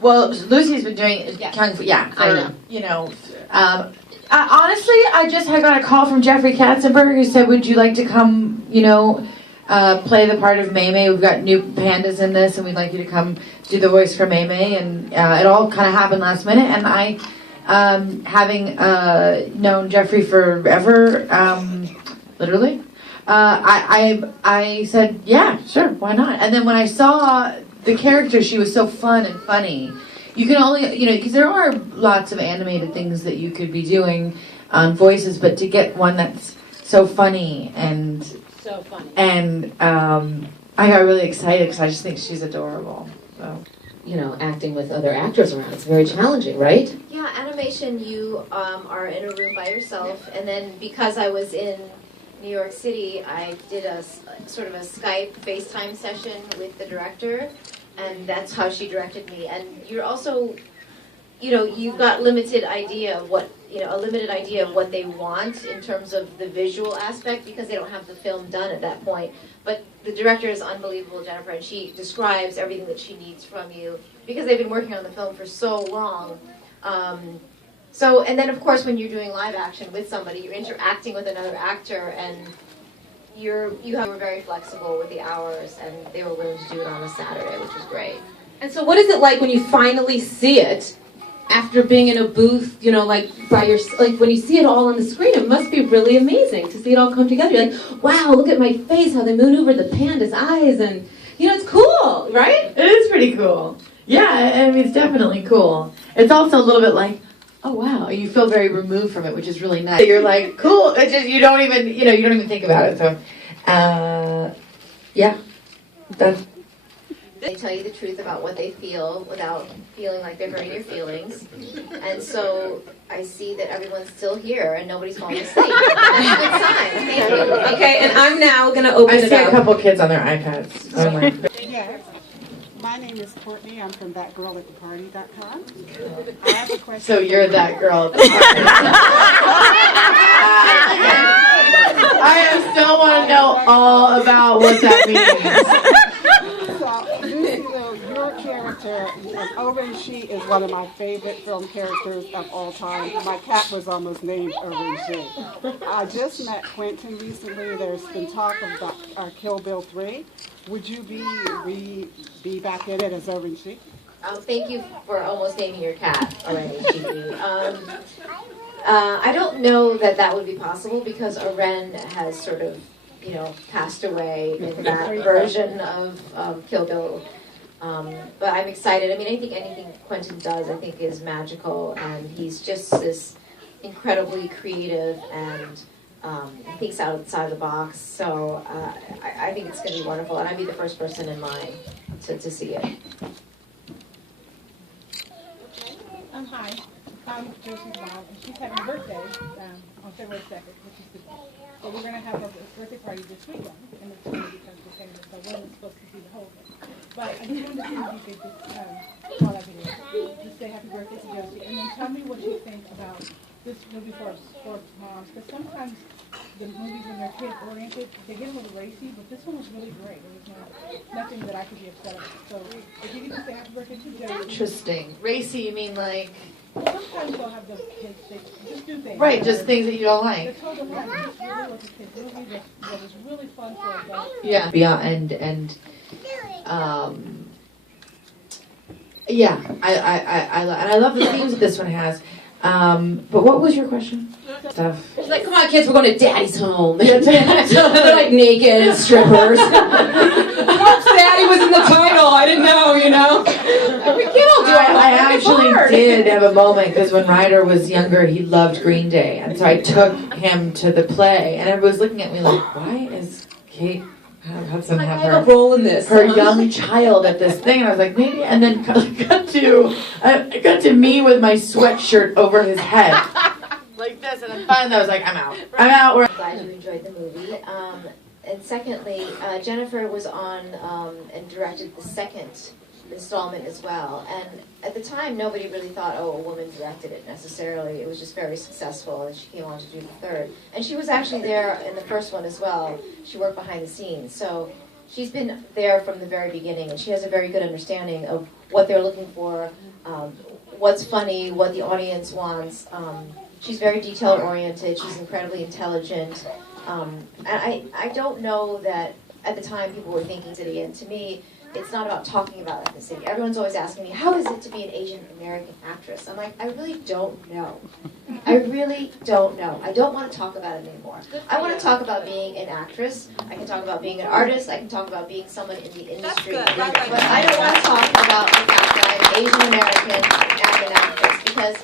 Well, Lucy's been doing KungFu, I know. You know, honestly, I just had got a call from Jeffrey Katzenberg who said, "Would you like to come? You know, play the part of Mei Mei? We've got new pandas in this, and we'd like you to come do the voice for Mei Mei." And it all kind of happened last minute, and I, having known Jeffrey forever, literally, I said, "Yeah, sure, why not?" And then when I saw the character, she was so fun and funny. You can only, you know, because there are lots of animated things that you could be doing on voices, but to get one that's so funny and I got really excited because I just think she's adorable. So. You know, acting with other actors around, it's very challenging, right? Yeah, animation, you are in a room by yourself, and then because I was in New York City, I did a sort of a Skype FaceTime session with the director, and that's how she directed me. And you're also, you know, you've got limited idea of what, you know, a limited idea of what they want in terms of the visual aspect because they don't have the film done at that point. But the director is unbelievable, Jennifer, and she describes everything that she needs from you because they've been working on the film for so long. So, and then of course when you're doing live action with somebody, you're interacting with another actor, and you were very flexible with the hours, and they were willing to do it on a Saturday, which was great. And so what is it like when you finally see it after being in a booth, you know, like like when you see it all on the screen? It must be really amazing to see it all come together. You're like, wow, look at my face, how they maneuver the panda's eyes, and you know, it's cool, right? It is pretty cool. Yeah, I mean, it's definitely cool. It's also a little bit like, oh wow, you feel very removed from it, which is really nice. You're like, cool. It's just you don't even think about it. So, yeah, that's. They tell you the truth about what they feel without feeling like they're hurting your feelings, and so I see that everyone's still here and nobody's falling asleep. That's a good sign. Thank you. Okay, and I'm now going to open it up. I see a couple kids on their iPads. Oh my. Yes. My name is Courtney. I'm from thatgirlattheparty.com. I have a question. So you're that girl at the party. I still want to know all about what that means. So, Lucy, though, your character, Orange She, is one of my favorite film characters of all time. My cat was almost named Orange She. I just met Quentin recently. There's been talk of Kill Bill 3. Would you be back in it as Orange She? Thank you for almost naming your cat already, Gigi. I don't know that would be possible because Oren has sort of, you know, passed away in that version of Kill Bill. But I'm excited. I mean, I think anything Quentin does, I think, is magical, and he's just this incredibly creative and thinks outside the box. So I think it's going to be wonderful, and I'd be the first person in line to see it. Hi, I'm Josie's mom, and she's having a birthday on February 2nd, which is today. So we're going to have a birthday party this weekend, and it's going to be because we're saying that the woman's supposed to be the whole thing. But I just wanted to see if you could just call that video, just say happy birthday to Josie, and then tell me what you think about this movie for moms, because sometimes the movies when they're kid-oriented, they get a little racy, but this one was really great. It was nothing that I could be upset about. So if you could just say happy birthday to Josie. Interesting. Racy, you mean like? Sometimes they'll have those kids, they just do things. Right, just things that you don't The like. total package just really was a kid's movie that was really fun for adults. Yeah. Yeah, yeah, I love the themes that this one has. But what was your question? Stuff. She's like, come on, kids, we're going to Daddy's home. They're like naked and strippers. Oops, Daddy was in the title. I didn't know, you know. We can't all do it. I actually did have a moment because when Ryder was younger, he loved Green Day, and so I took him to the play, and everybody was looking at me like, "Why is Kate Hudson have a role in this? Her young child at this thing?" And I was like, maybe. And then I got to me with my sweatshirt over his head. Like this, and then finally I was like, I'm out. I'm glad you enjoyed the movie. And secondly, Jennifer was on and directed the second installment as well. And at the time, nobody really thought, oh, a woman directed it necessarily. It was just very successful, and she came on to do the third. And she was actually there in the first one as well. She worked behind the scenes. So she's been there from the very beginning, and she has a very good understanding of what they're looking for, what's funny, what the audience wants. She's very detail oriented. She's incredibly intelligent. And I don't know that at the time people were thinking city, and to me, it's not about talking about ethnicity. Everyone's always asking me, how is it to be an Asian American actress? I'm like, I really don't know. I really don't know. I don't want to talk about it anymore. I want to talk about being an actress. I can talk about being an artist. I can talk about being someone in the industry. But I don't want to talk about the fact that I'm Asian American and an actress, because